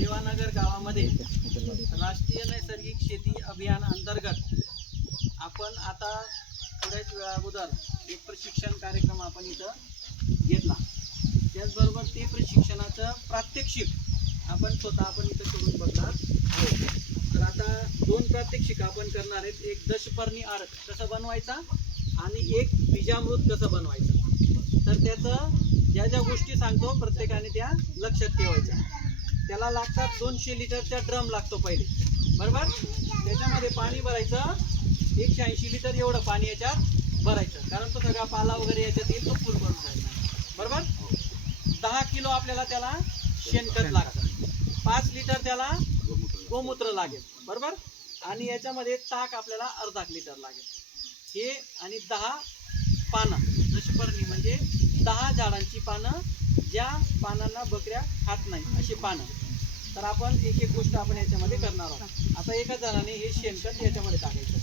देवानगर गावामध्ये राष्ट्रीय नैसर्गिक शेती अभियान अंतर्गत आपण आता थोड्याच वेळा अगोदर एक प्रशिक्षण कार्यक्रम आपण इथं घेतला. त्याचबरोबर ते प्रशिक्षणाचं प्रात्यक्षिक आपण इथं करून बघणार आहोत. तर आता 2 प्रात्यक्षिक आपण करणार आहेत. एक दशपर्णी आड कसं बनवायचा आणि एक बीजामृत कसं बनवायचं. तर त्याचं ज्या ज्या गोष्टी सांगतो प्रत्येकाने त्या लक्षात ठेवायच्या. त्याला लागतात 200 लिटरचा ड्रम लागतो पहिले, बरोबर. त्याच्यामध्ये पाणी भरायचं 180 लिटर एवढं पाणी याच्यात भरायचं, कारण तो सगळा पाला वगैरे याच्यात येईल, तो फुल भरून जायचा, बरोबर. 10 किलो आपल्याला त्याला शेणखत लागतं, 5 लिटर त्याला गोमूत्र लागेल, बरोबर. आणि याच्यामध्ये ताक आपल्याला अर्धा लिटर लागेल. हे आणि 10 पानं, दशपर्णी म्हणजे 10 झाडांची पानं, ज्या पानांना बकऱ्या खात नाही अशी पानं. तर आपण एक एक गोष्ट आपण याच्यामध्ये करणार आहोत. आता एका जणाने हे शेणखत याच्यामध्ये टाकायचं.